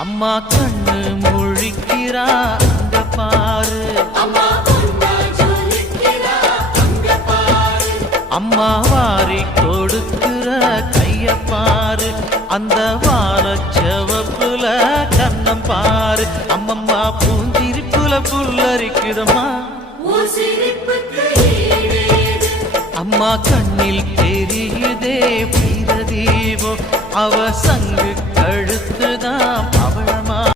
அம்மா கண்ணு முழிக்கிறா அங்க பாரு, அம்மா வாரி கொடுக்கிற கைய பாரு, அந்த வார செவப்புல கண்ணம் பாரு. அம்மம்மா பூஞ்சிரிப்புல புல்லரிக்குதம்மா, அம்மா கண்ணில் தெரியுதே பிரதீபம், அவ சங்கு கழுத்துதான்